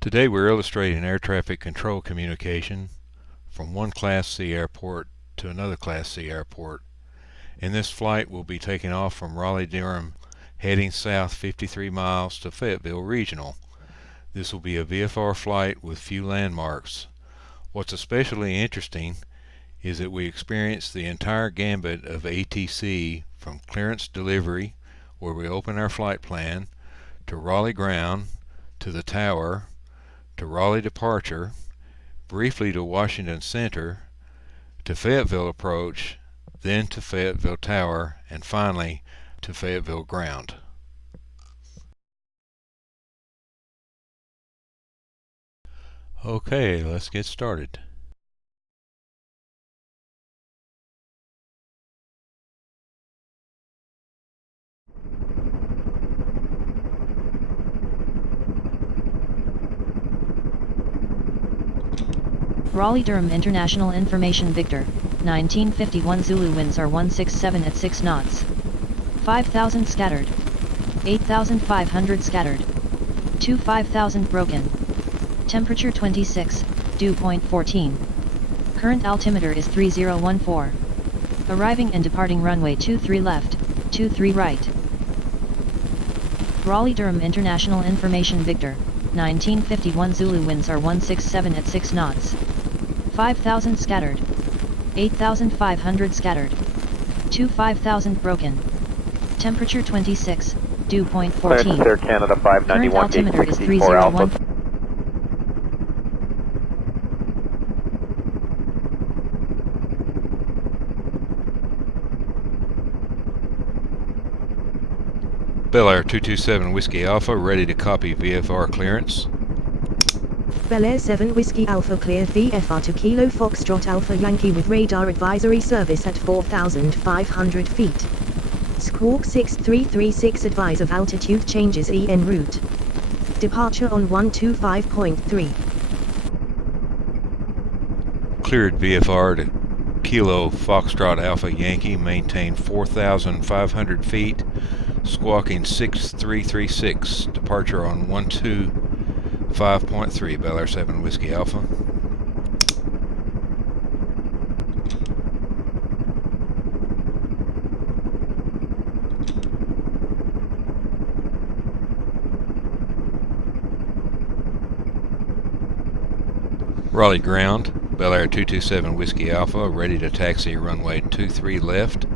Today we're illustrating air traffic control communication from one Class C airport to another Class C airport. In this flight we'll be taking off from Raleigh-Durham, heading south 53 miles to Fayetteville Regional. This will be a VFR flight with few landmarks. What's especially interesting is that we experience the entire gambit of ATC from clearance delivery, where we open our flight plan, to Raleigh ground, to the tower, to Raleigh departure, briefly to Washington Center, to Fayetteville approach, then to Fayetteville Tower, and finally to Fayetteville ground. Okay, let's get started. Raleigh-Durham International Information Victor, 1951 Zulu winds are 167 at 6 knots. 5,000 scattered. 8,500 scattered. 5,000 broken. Temperature 26, dew point 14. Current altimeter is 3014. Arriving and departing runway 23 left, 23 right. Raleigh-Durham International Information Victor, 1951 Zulu winds are 167 at 6 knots. 5,000 scattered. 8,500 scattered. 5,000 broken. Temperature 26, dew point 14. Air Canada 591, Current altimeter is 304 Alpha. Bel Air 227 Whiskey Alpha ready to copy VFR clearance. Bel Air 7 Whiskey Alpha clear VFR to Kilo Foxtrot Alpha Yankee with radar advisory service at 4,500 feet. Squawk 6336 advise of altitude changes en route. Departure on 125.3. Cleared VFR to Kilo Foxtrot Alpha Yankee, maintain 4,500 feet, squawking 6336, departure on 125.3, Bel Air 7 Whiskey Alpha. Raleigh ground, Bel Air 227 Whiskey Alpha, ready to taxi runway 23 left.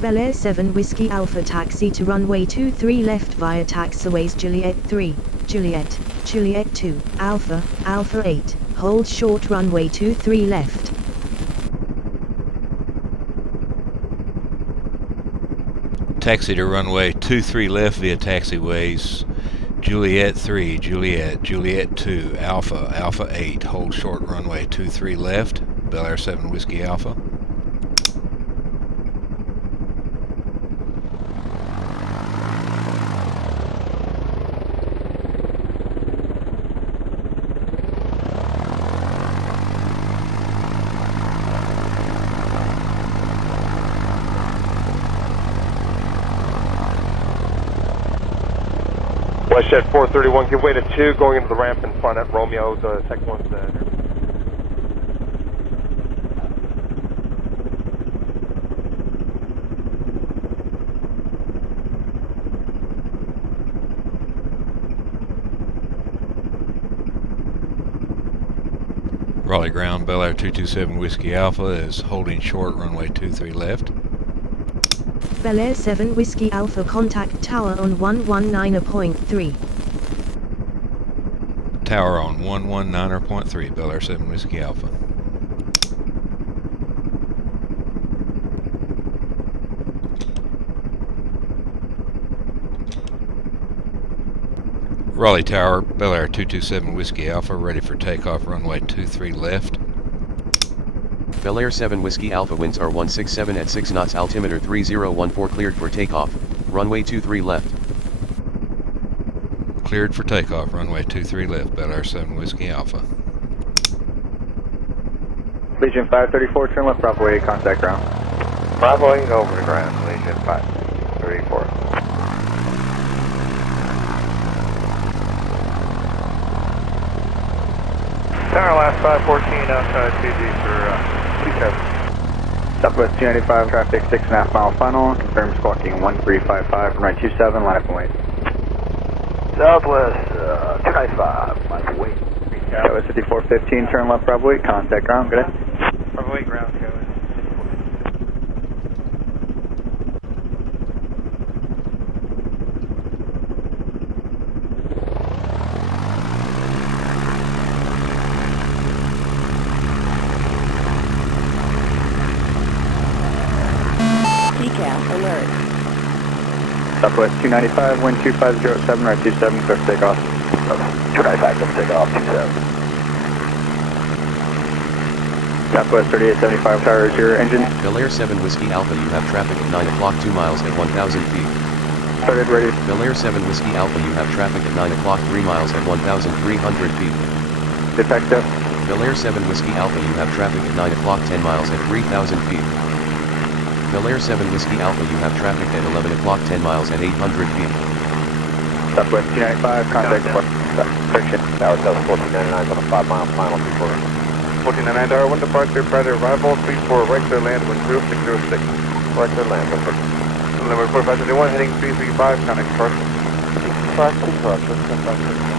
Bel Air 7 Whiskey Alpha taxi to runway 23 left via taxiways Juliet 3, Juliet, Juliet 2, Alpha, Alpha 8, hold short runway 23 left. Taxi to runway 23 left via taxiways Juliet 3, Juliet, Juliet 2, Alpha, Alpha 8, hold short runway 23 left, Bel Air 7 Whiskey Alpha. WestJet 431, give way to 2, going into the ramp in front at Romeo, the second one's there. Raleigh ground, Bel Air 227 Whiskey Alpha is holding short runway 23 left. Bel Air 7 Whiskey Alpha contact tower on 119.3. Tower on 119.3, Bel Air 7 Whiskey Alpha. Raleigh Tower, Bel Air 227 Whiskey Alpha, ready for takeoff runway 23 left. Bel Air 7 Whiskey Alpha winds are 167 at 6 knots, altimeter 3014, cleared for takeoff, runway 23 left. Cleared for takeoff, runway 23 left, Bel Air 7 Whiskey Alpha. Legion 534, turn left, Bravo 8, contact ground. Bravo 8 over the ground, Legion 534. 514 outside TG for 27. Southwest 295 traffic 6.5 mile final. Confirm squawking 1355 from right 27, line up and wait. Southwest 295, line up and wait. Southwest 5415, turn left Bravo 8, contact ground, good day. Bravo 8 ground, go. Alert. Southwest 295, wind 2507, right 27, clear for takeoff. 295, clear for takeoff, 27. Southwest 3875, tower is your engine. Bel Air 7 Whiskey Alpha, you have traffic at 9 o'clock 2 miles at 1,000 feet. Started ready. Bel Air 7 Whiskey Alpha, you have traffic at 9 o'clock 3 miles at 1,300 feet. Detective. Bel Air 7 Whiskey Alpha, you have traffic at 9 o'clock 10 miles at 3,000 feet. Bel Air 7 Whiskey Alpha, you have traffic at 11 o'clock 10 miles at 800 feet. Southwest 295, contact correction. Tower 1499 on a 5 mile final before. 1499, tower 1 departure, prior to arrival, 34, right clear land, wind 0606. Right clear land, over. Number 4521, heading 335, contact correction. 335, correction.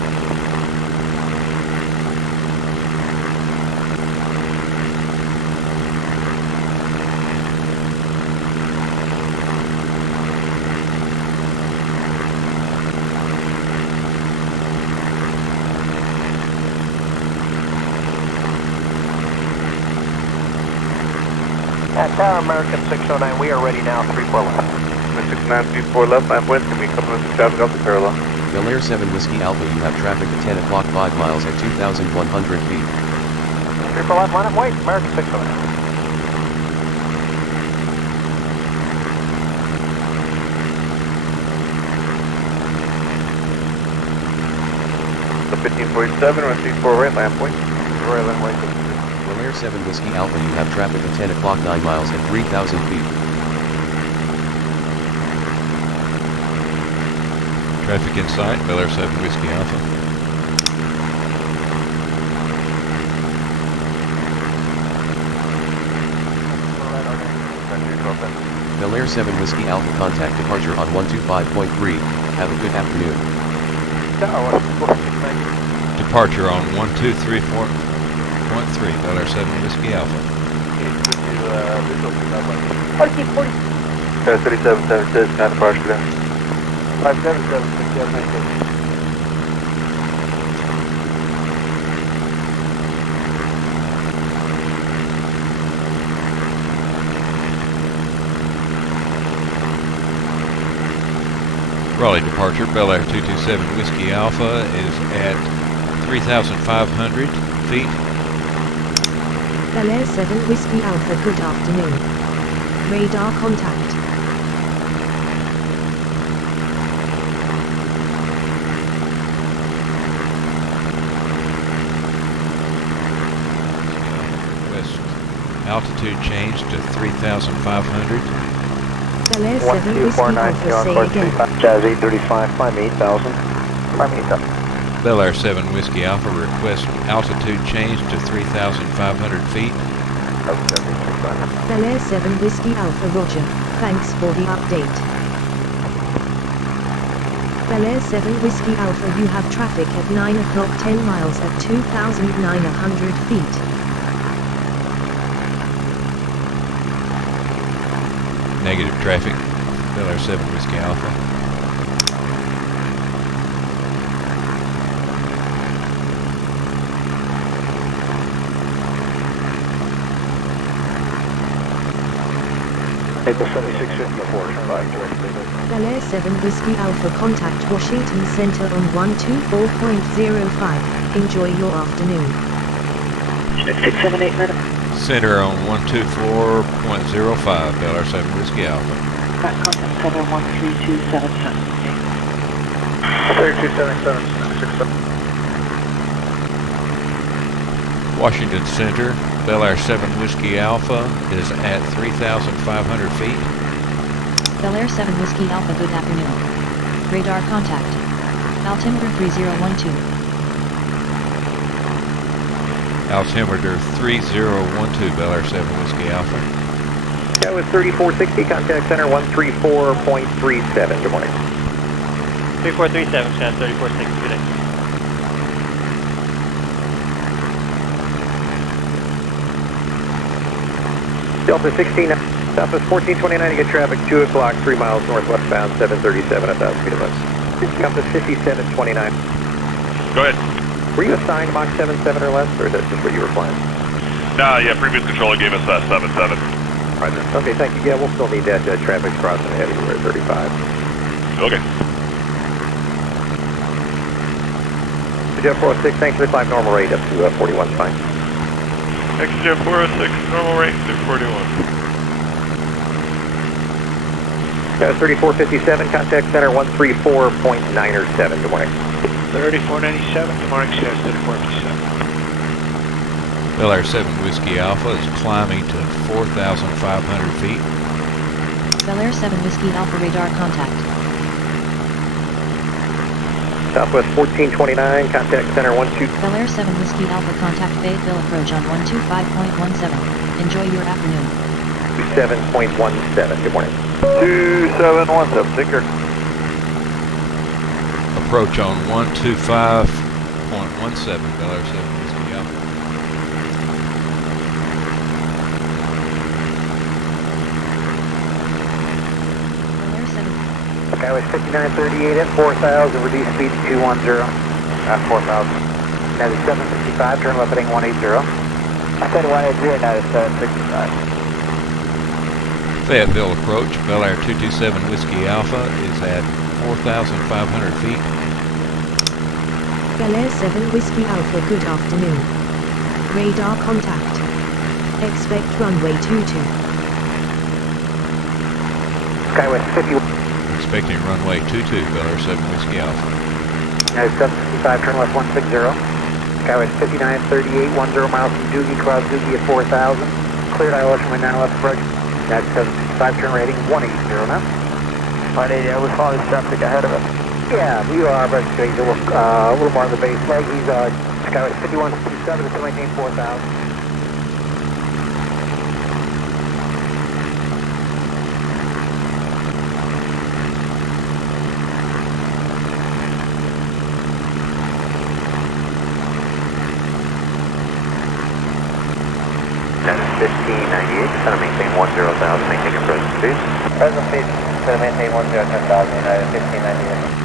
Tower American 609, we are ready now, 34 left. 69, 34 left, line wind, can we couple of traffic off the parallel? Bel Air 7 Whiskey Alpha, you have traffic at 10 o'clock 5 miles at 2,100 feet. 34 left, line up, wait, American 609. The 1547, run 34 right, line point. Right, line wait. Bel Air 7 Whiskey Alpha, you have traffic at 10 o'clock 9 miles at 3,000 feet. Traffic in sight, Bel Air 7 Whiskey Alpha. Bel Air 7 Whiskey Alpha, contact departure on 125.3. Have a good afternoon. Departure on 1234.3, Bel Air 7 Whiskey Alpha. 3776, not departure today. 5776, yeah, thank you. Raleigh departure, Bel Air 227 Whiskey Alpha is at 3,500 feet. Bel Air 7 Whiskey Alpha, good afternoon. Radar contact. West altitude change to 3,500. Bel Air 7 Whiskey Alpha, say again. Jazz 835, climb 8,000. Climb 8,000. Bel Air 7 Whiskey Alpha, request altitude change to 3,500 feet. Bel Air 7 Whiskey Alpha, roger. Thanks for the update. Bel Air 7 Whiskey Alpha, you have traffic at 9 o'clock 10 miles at 2,900 feet. Negative traffic, Bel Air 7 Whiskey Alpha. April 7654, turn right, direct. Bel Air 7 Whiskey Alpha, contact Washington Center on 124.05. Enjoy your afternoon. 678 minutes. Center on 124.05, Bel Air 7 Whiskey Alpha. Contact center 13277. 3277, Washington Center, Bel Air 7 Whiskey Alpha is at 3,500 feet. Bel Air 7 Whiskey Alpha, good afternoon. Radar contact. Altimeter 3012. Altimeter 3012, Bel Air 7 Whiskey Alpha. That was 3460, contact center 134.37. Good morning. 3437, Scout 3460, good day. Delta 16, Southwest 1429 to get traffic 2 o'clock, 3 miles northwestbound, 737 at 1,000 feet of us. Compass 5729. Go ahead. Were you assigned Mach 77 or less, or is that just what you were flying? Nah, yeah, previous controller gave us that 7-7. Roger. Okay, thank you. Yeah, we'll still need that traffic crossing ahead of you at 35. Okay. Jet 406, thanks for the climb, normal rate up to 41 fine. XJ 406, normal rate to 41. That was 3457, contact center 134.907. Good morning. 3497, good morning, Scout 3457. Bel Air 7 Whiskey Alpha is climbing to 4,500 feet. Bel Air 7 Whiskey Alpha radar contact. Southwest 1429, contact center 12. Bel Air 7 Whiskey Alpha contact Fayetteville approach on 125.17. Enjoy your afternoon. 27.17. Good morning. 2717, Tinker. Approach on 125.17, Bel Air 7 Whiskey Alpha. Bel Air 7. Okay, was 5938 at 4,000, reduced speed to 210. At 4,000. Now the 765, turn left heading 180. I said 180, now it's 765. Fayetteville approach, Bel Air 227 Whiskey Alpha is at 4,500 feet. Bel Air 7 Whiskey Alpha, good afternoon. Radar contact. Expect runway 22. Skywest 51. Expecting runway 22, Bel Air 7 Whiskey Alpha. Now 765, turn left 160. Skywest 5938, 10 miles from Doogie, cross Doogie at 4,000. Cleared ILS from my 911 approach. Now 765, turn rating 180 now. 180, we follow this traffic ahead of us. Yeah, we are, but he's a little more on the base leg. He's Skywest 5167, to maintain 4,000. That's 1598, center maintain 10,000, maintain your present speed. Present speed, center maintain 10,000, United 1598.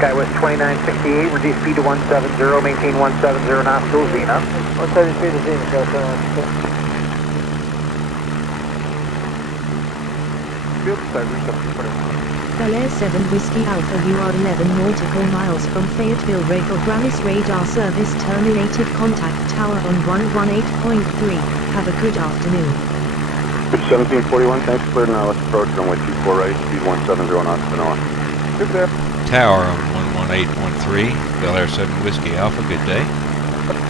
Skywest 2968, reduce speed to 170, maintain 170 knots, go Zena. 170 speed to Zena, go 716. Bel Air 7 Whiskey Alpha, you are 11 nautical miles from Fayetteville. Gramis radar service terminated. Contact tower on 118.3. Have a good afternoon. 1741, thanks, cleared now. Let's approach runway 24 right, speed 170 knots to Noah. Good there. Tower on 118.3, Bel Air 7 Whiskey Alpha, good day.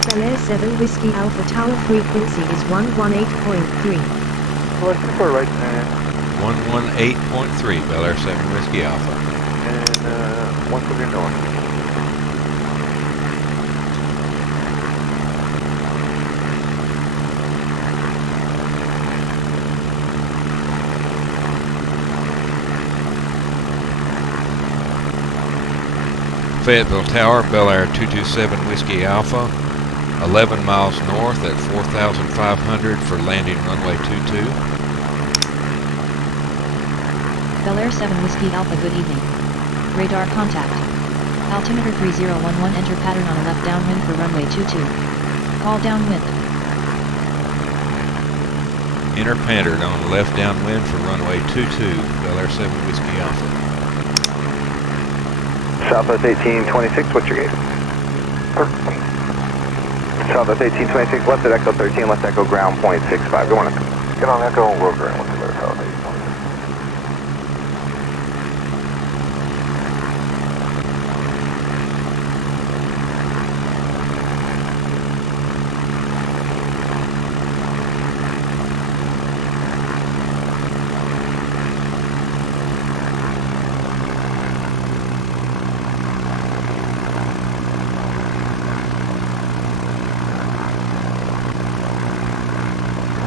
Bel Air 7 Whiskey Alpha, tower frequency is 118.3. Well, 24 right, and 118.3, Bel Air 7 Whiskey Alpha. 170 north. Fayetteville Tower, Bel Air 227 Whiskey Alpha, 11 miles north at 4,500 for landing runway 22. Bel Air 7 Whiskey Alpha, good evening. Radar contact. Altimeter 3011, enter pattern on a left downwind for runway 22. Call downwind. Enter pattern on left downwind for runway 22, Bel Air 7 Whiskey Alpha. Southwest 1826, what's your gate? 13. Southwest 1826, left at Echo 13, left Echo ground, point 65. Good morning. Get on Echo and we'll ground. What's the better Southwest 1826?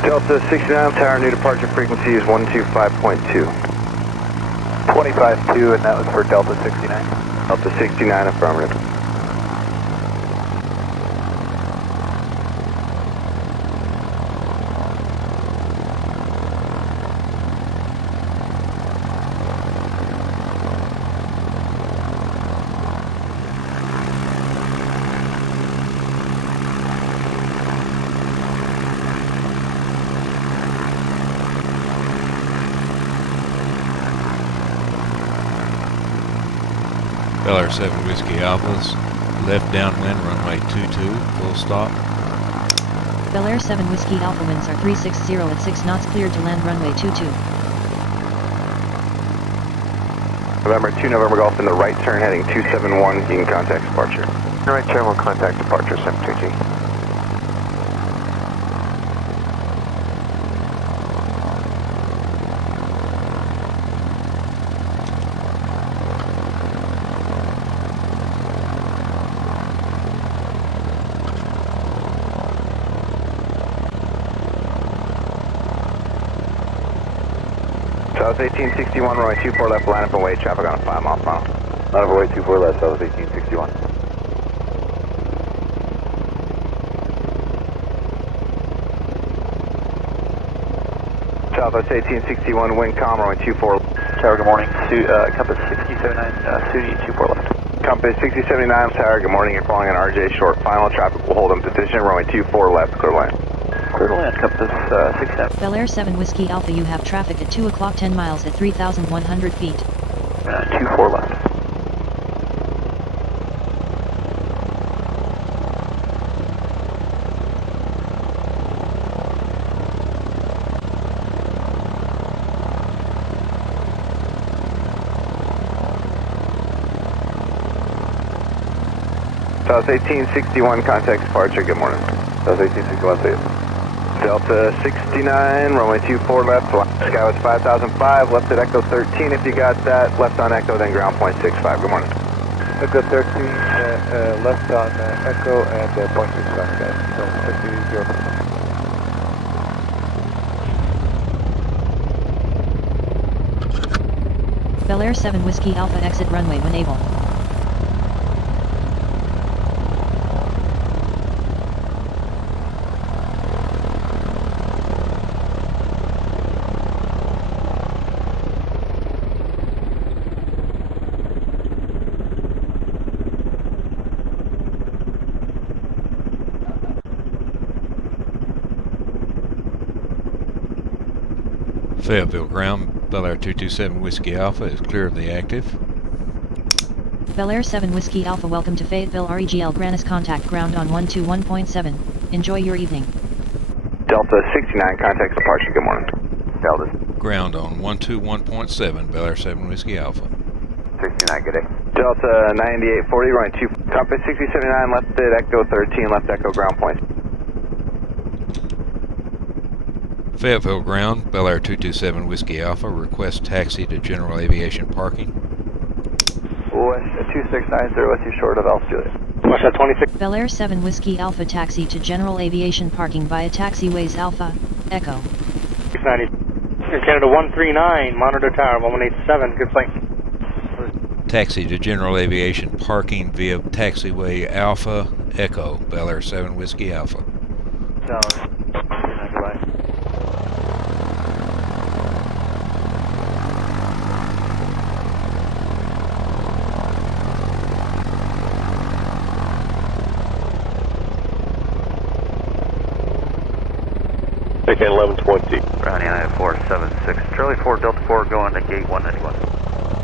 Delta 69 tower, new departure frequency is 125.2. 25.2, and that was for Delta 69. Delta 69, affirmative. LR7 Whiskey Alphas, left downwind, runway 22, full stop. Bel Air 7 Whiskey Alpha winds are 360 at 6 knots, cleared to land runway 22. November 2, November Golf in the right turn, heading 271, you can contact departure. The right turn will contact departure 72G. South 1861, runway 24 left, line up and wait, traffic on a 5 mile final. Line up and wait, 24 left, South 1861. Southwest 1861, wind calm, runway 24. Tower, good morning. Compass 6079, Sudi 24 left. Compass 6079, tower, good morning, you're following an RJ short final, traffic will hold in position, runway 24 left, clear lane. Clear to land, Compass 67. Bel Air 7 Whiskey Alpha, you have traffic at 2 o'clock 10 miles at 3,100 feet. 24 left. South 1861, contact departure, good morning. South 1861, see you. Delta 69, runway 24 left, sky was 5005, left at Echo 13 if you got that, left on Echo, then ground point 65, good morning. Echo 13, left on Echo and point 65, guys. So 50. Bel Air 7 Whiskey Alpha, exit runway when able. Fayetteville ground, Bel Air 227 Whiskey Alpha is clear of the active. Bel Air 7 Whiskey Alpha, welcome to Fayetteville REGL Grannis, contact ground on 121.7. Enjoy your evening. Delta 69, contact departure, good morning. Delta Ground on 121.7, Bel Air 7 Whiskey Alpha. 69, good day. Delta 9840, runway 2, compass 6079, left at Echo 13, left Echo, ground point. Fayetteville ground, Bel Air 227 Whiskey Alpha, request taxi to general aviation parking. West 2690, west you short of altitude. West 26. Bel Air 7 Whiskey Alpha, taxi to general aviation parking via taxiways Alpha, Echo. 690. Air Canada 139, monitor tower 1187, good flight. Taxi to general aviation parking via taxiway Alpha, Echo, Bel Air 7 Whiskey Alpha. Sounds. Goodbye. Ticket 1120. Brownie I-476, Charlie 4, Delta 4, going to gate 191.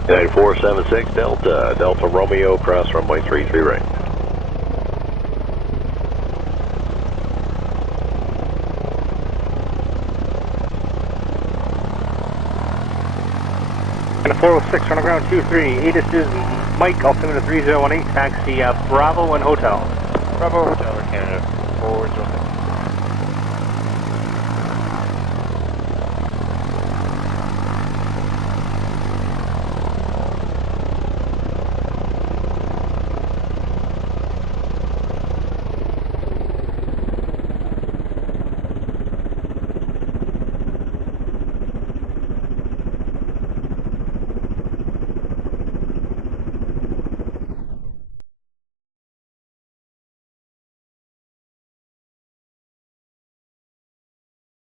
9476, Delta Romeo, cross runway 33 right. And a 406, run ground 23, ATIS is Mike, altimeter 3018, taxi Bravo and Hotel. Bravo, Hotel, Canada 406.